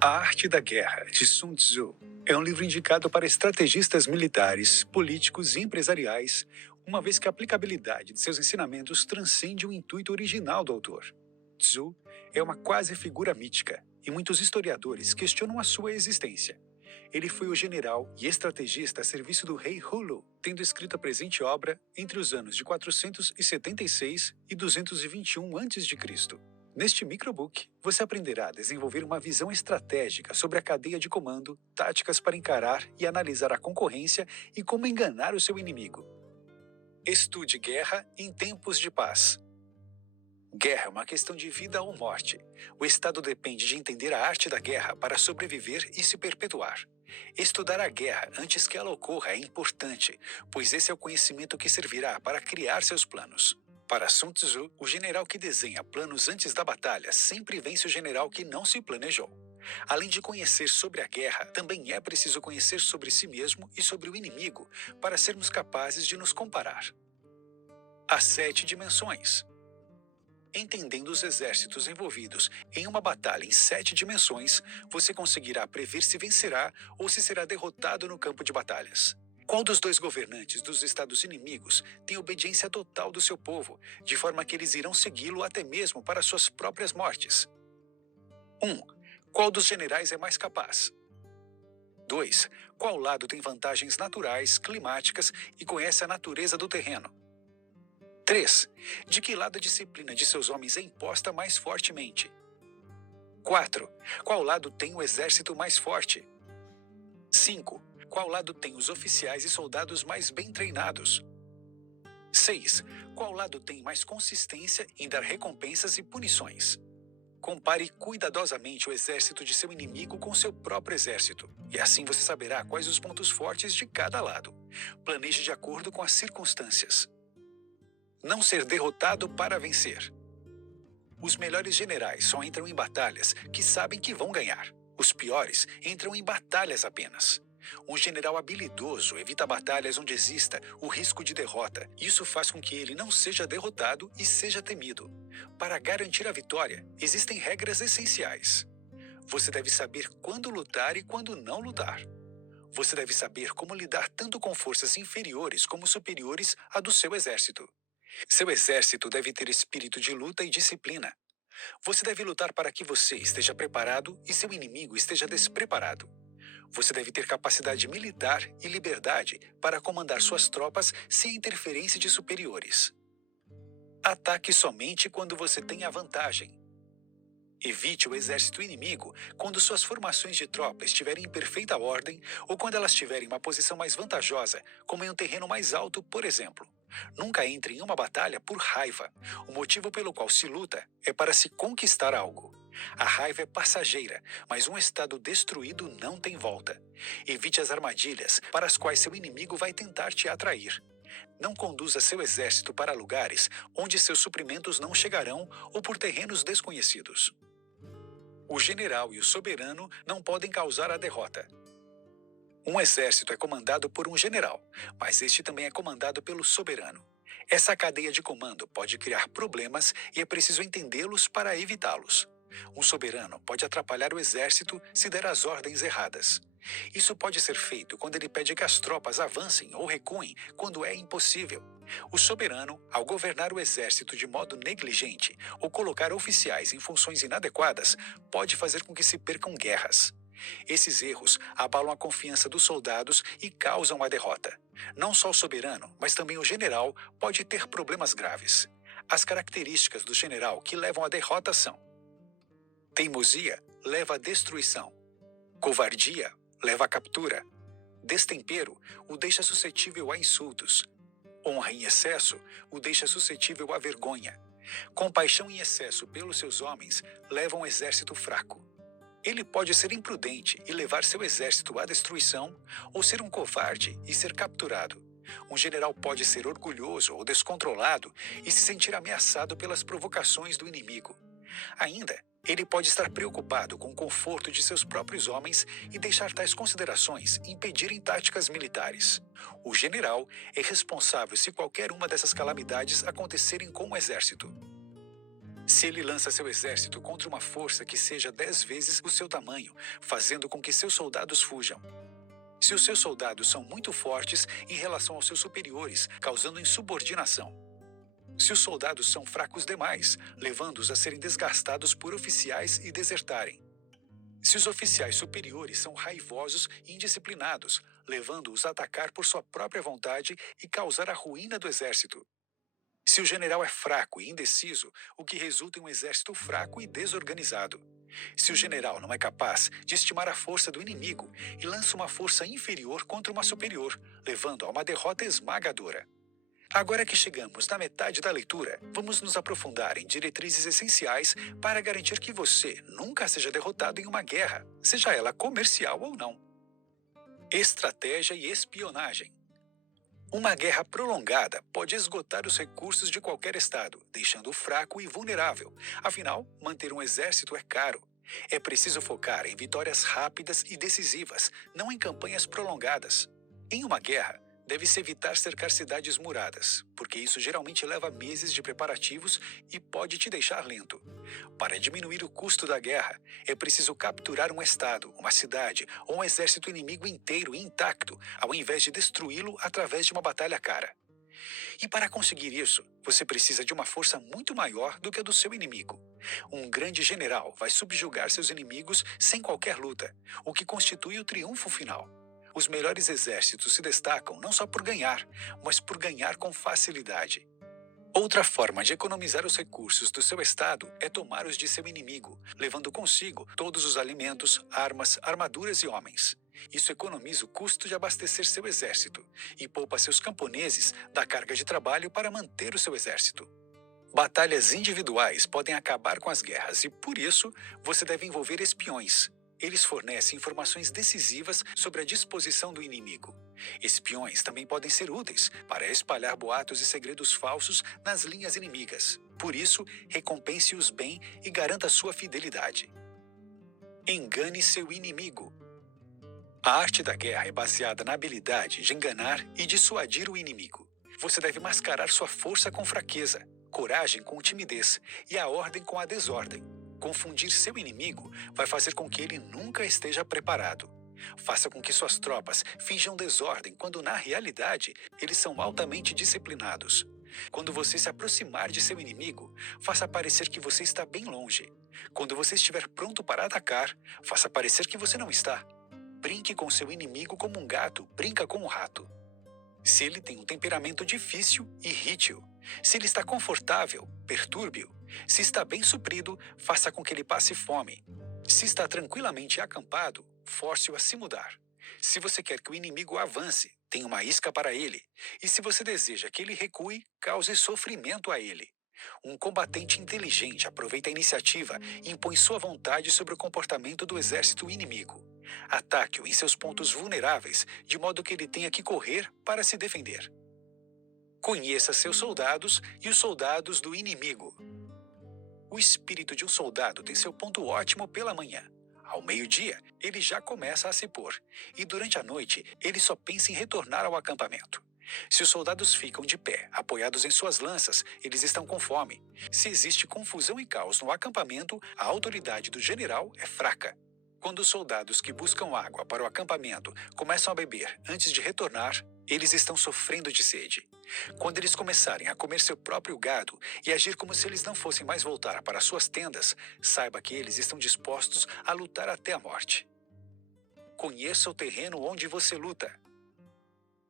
A Arte da Guerra, de Sun Tzu, é um livro indicado para estrategistas militares, políticos e empresariais, uma vez que a aplicabilidade de seus ensinamentos transcende o intuito original do autor. Tzu é uma quase figura mítica, e muitos historiadores questionam a sua existência. Ele foi o general e estrategista a serviço do rei Hulu, tendo escrito a presente obra entre os anos de 476 e 221 a.C. Neste microbook, você aprenderá a desenvolver uma visão estratégica sobre a cadeia de comando, táticas para encarar e analisar a concorrência e como enganar o seu inimigo. Estude guerra em tempos de paz. Guerra é uma questão de vida ou morte. O Estado depende de entender a arte da guerra para sobreviver e se perpetuar. Estudar a guerra antes que ela ocorra é importante, pois esse é o conhecimento que servirá para criar seus planos. Para Sun Tzu, o general que desenha planos antes da batalha sempre vence o general que não se planejou. Além de conhecer sobre a guerra, também é preciso conhecer sobre si mesmo e sobre o inimigo para sermos capazes de nos comparar. As 7 dimensões. Entendendo os exércitos envolvidos em uma batalha em 7 dimensões, você conseguirá prever se vencerá ou se será derrotado no campo de batalhas. Qual dos dois governantes dos estados inimigos tem obediência total do seu povo, de forma que eles irão segui-lo até mesmo para suas próprias mortes? 1. Qual dos generais é mais capaz? 2. Qual lado tem vantagens naturais, climáticas e conhece a natureza do terreno? 3. De que lado a disciplina de seus homens é imposta mais fortemente? 4. Qual lado tem o exército mais forte? 5. Qual lado tem os oficiais e soldados mais bem treinados? 6. Qual lado tem mais consistência em dar recompensas e punições? Compare cuidadosamente o exército de seu inimigo com seu próprio exército, e assim você saberá quais os pontos fortes de cada lado. Planeje de acordo com as circunstâncias. Não ser derrotado para vencer. Os melhores generais só entram em batalhas que sabem que vão ganhar. Os piores entram em batalhas apenas. Um general habilidoso evita batalhas onde exista o risco de derrota. Isso faz com que ele não seja derrotado e seja temido. Para garantir a vitória, existem regras essenciais. Você deve saber quando lutar e quando não lutar. Você deve saber como lidar tanto com forças inferiores como superiores à do seu exército. Seu exército deve ter espírito de luta e disciplina. Você deve lutar para que você esteja preparado e seu inimigo esteja despreparado. Você deve ter capacidade militar e liberdade para comandar suas tropas sem interferência de superiores. Ataque somente quando você tem a vantagem. Evite o exército inimigo quando suas formações de tropa estiverem em perfeita ordem ou quando elas tiverem uma posição mais vantajosa, como em um terreno mais alto, por exemplo. Nunca entre em uma batalha por raiva. O motivo pelo qual se luta é para se conquistar algo. A raiva é passageira, mas um estado destruído não tem volta. Evite as armadilhas para as quais seu inimigo vai tentar te atrair. Não conduza seu exército para lugares onde seus suprimentos não chegarão ou por terrenos desconhecidos. O general e o soberano não podem causar a derrota. Um exército é comandado por um general, mas este também é comandado pelo soberano. Essa cadeia de comando pode criar problemas e é preciso entendê-los para evitá-los. Um soberano pode atrapalhar o exército se der as ordens erradas. Isso pode ser feito quando ele pede que as tropas avancem ou recuem quando é impossível. O soberano, ao governar o exército de modo negligente ou colocar oficiais em funções inadequadas, pode fazer com que se percam guerras. Esses erros abalam a confiança dos soldados e causam a derrota. Não só o soberano, mas também o general pode ter problemas graves. As características do general que levam à derrota são: teimosia leva à destruição. Covardia leva à captura. Destempero o deixa suscetível a insultos. Honra em excesso o deixa suscetível à vergonha. Compaixão em excesso pelos seus homens leva um exército fraco. Ele pode ser imprudente e levar seu exército à destruição, ou ser um covarde e ser capturado. Um general pode ser orgulhoso ou descontrolado e se sentir ameaçado pelas provocações do inimigo. Ainda, ele pode estar preocupado com o conforto de seus próprios homens e deixar tais considerações impedirem táticas militares. O general é responsável se qualquer uma dessas calamidades acontecerem com o exército. Se ele lança seu exército contra uma força que seja 10 vezes o seu tamanho, fazendo com que seus soldados fujam. Se os seus soldados são muito fortes em relação aos seus superiores, causando insubordinação. Se os soldados são fracos demais, levando-os a serem desgastados por oficiais e desertarem. Se os oficiais superiores são raivosos e indisciplinados, levando-os a atacar por sua própria vontade e causar a ruína do exército. Se o general é fraco e indeciso, o que resulta em um exército fraco e desorganizado. Se o general não é capaz de estimar a força do inimigo e lança uma força inferior contra uma superior, levando a uma derrota esmagadora. Agora que chegamos na metade da leitura, vamos nos aprofundar em diretrizes essenciais para garantir que você nunca seja derrotado em uma guerra, seja ela comercial ou não. Estratégia e espionagem. Uma guerra prolongada pode esgotar os recursos de qualquer estado, deixando-o fraco e vulnerável. Afinal, manter um exército é caro. É preciso focar em vitórias rápidas e decisivas, não em campanhas prolongadas. Em uma guerra, deve-se evitar cercar cidades muradas, porque isso geralmente leva meses de preparativos e pode te deixar lento. Para diminuir o custo da guerra, é preciso capturar um estado, uma cidade ou um exército inimigo inteiro e intacto, ao invés de destruí-lo através de uma batalha cara. E para conseguir isso, você precisa de uma força muito maior do que a do seu inimigo. Um grande general vai subjugar seus inimigos sem qualquer luta, o que constitui o triunfo final. Os melhores exércitos se destacam não só por ganhar, mas por ganhar com facilidade. Outra forma de economizar os recursos do seu estado é tomar os de seu inimigo, levando consigo todos os alimentos, armas, armaduras e homens. Isso economiza o custo de abastecer seu exército e poupa seus camponeses da carga de trabalho para manter o seu exército. Batalhas individuais podem acabar com as guerras e, por isso, você deve envolver espiões. Eles fornecem informações decisivas sobre a disposição do inimigo. Espiões também podem ser úteis para espalhar boatos e segredos falsos nas linhas inimigas. Por isso, recompense-os bem e garanta sua fidelidade. Engane seu inimigo. A arte da guerra é baseada na habilidade de enganar e dissuadir o inimigo. Você deve mascarar sua força com fraqueza, coragem com timidez e a ordem com a desordem. Confundir seu inimigo vai fazer com que ele nunca esteja preparado. Faça com que suas tropas finjam desordem quando, na realidade, eles são altamente disciplinados. Quando você se aproximar de seu inimigo, faça parecer que você está bem longe. Quando você estiver pronto para atacar, faça parecer que você não está. Brinque com seu inimigo como um gato brinca com um rato. Se ele tem um temperamento difícil, irrite-o. Se ele está confortável, perturbe-o. Se está bem suprido, faça com que ele passe fome. Se está tranquilamente acampado, force-o a se mudar. Se você quer que o inimigo avance, tenha uma isca para ele. E se você deseja que ele recue, cause sofrimento a ele. Um combatente inteligente aproveita a iniciativa e impõe sua vontade sobre o comportamento do exército inimigo. Ataque-o em seus pontos vulneráveis, de modo que ele tenha que correr para se defender. Conheça seus soldados e os soldados do inimigo. O espírito de um soldado tem seu ponto ótimo pela manhã. Ao meio-dia, ele já começa a se pôr, e durante a noite, ele só pensa em retornar ao acampamento. Se os soldados ficam de pé, apoiados em suas lanças, eles estão com fome. Se existe confusão e caos no acampamento, a autoridade do general é fraca. Quando os soldados que buscam água para o acampamento começam a beber antes de retornar, eles estão sofrendo de sede. Quando eles começarem a comer seu próprio gado e agir como se eles não fossem mais voltar para suas tendas, saiba que eles estão dispostos a lutar até a morte. Conheça o terreno onde você luta.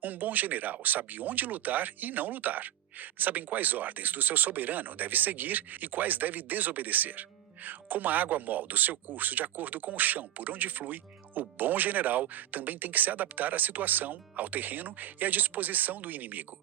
Um bom general sabe onde lutar e não lutar. Sabem quais ordens do seu soberano deve seguir e quais deve desobedecer. Como a água molda o seu curso de acordo com o chão por onde flui, o bom general também tem que se adaptar à situação, ao terreno e à disposição do inimigo.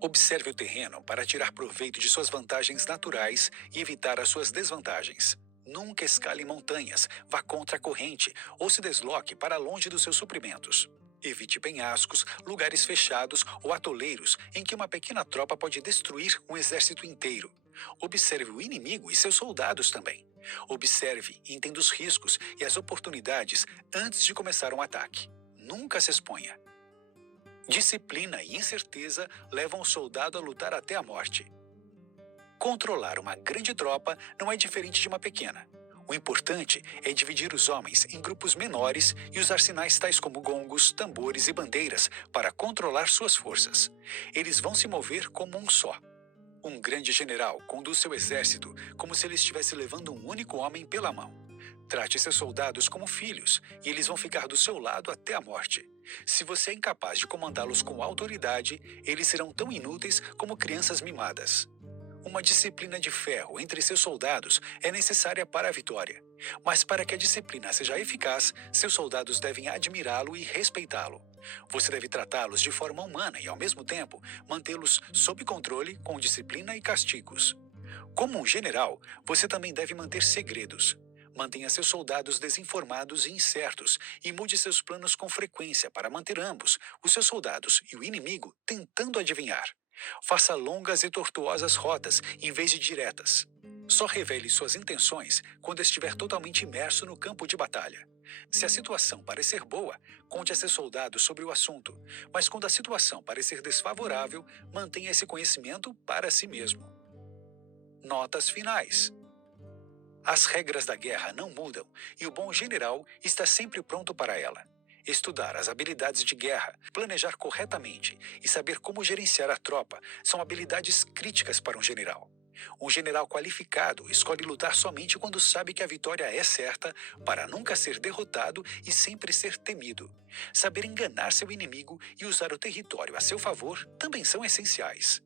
Observe o terreno para tirar proveito de suas vantagens naturais e evitar as suas desvantagens. Nunca escale montanhas, vá contra a corrente ou se desloque para longe dos seus suprimentos. Evite penhascos, lugares fechados ou atoleiros em que uma pequena tropa pode destruir um exército inteiro. Observe o inimigo e seus soldados também. Observe e entenda os riscos e as oportunidades antes de começar um ataque. Nunca se exponha. Disciplina e incerteza levam o soldado a lutar até a morte. Controlar uma grande tropa não é diferente de uma pequena. O importante é dividir os homens em grupos menores e usar sinais tais como gongos, tambores e bandeiras para controlar suas forças. Eles vão se mover como um só. Um grande general conduz seu exército como se ele estivesse levando um único homem pela mão. Trate seus soldados como filhos e eles vão ficar do seu lado até a morte. Se você é incapaz de comandá-los com autoridade, eles serão tão inúteis como crianças mimadas. Uma disciplina de ferro entre seus soldados é necessária para a vitória. Mas para que a disciplina seja eficaz, seus soldados devem admirá-lo e respeitá-lo. Você deve tratá-los de forma humana e, ao mesmo tempo, mantê-los sob controle com disciplina e castigos. Como um general, você também deve manter segredos. Mantenha seus soldados desinformados e incertos e mude seus planos com frequência para manter ambos, os seus soldados e o inimigo, tentando adivinhar. Faça longas e tortuosas rotas em vez de diretas. Só revele suas intenções quando estiver totalmente imerso no campo de batalha. Se a situação parecer boa, conte a seus soldados sobre o assunto, mas quando a situação parecer desfavorável, mantenha esse conhecimento para si mesmo. Notas finais. As regras da guerra não mudam e o bom general está sempre pronto para ela. Estudar as habilidades de guerra, planejar corretamente e saber como gerenciar a tropa são habilidades críticas para um general. Um general qualificado escolhe lutar somente quando sabe que a vitória é certa, para nunca ser derrotado e sempre ser temido. Saber enganar seu inimigo e usar o território a seu favor também são essenciais.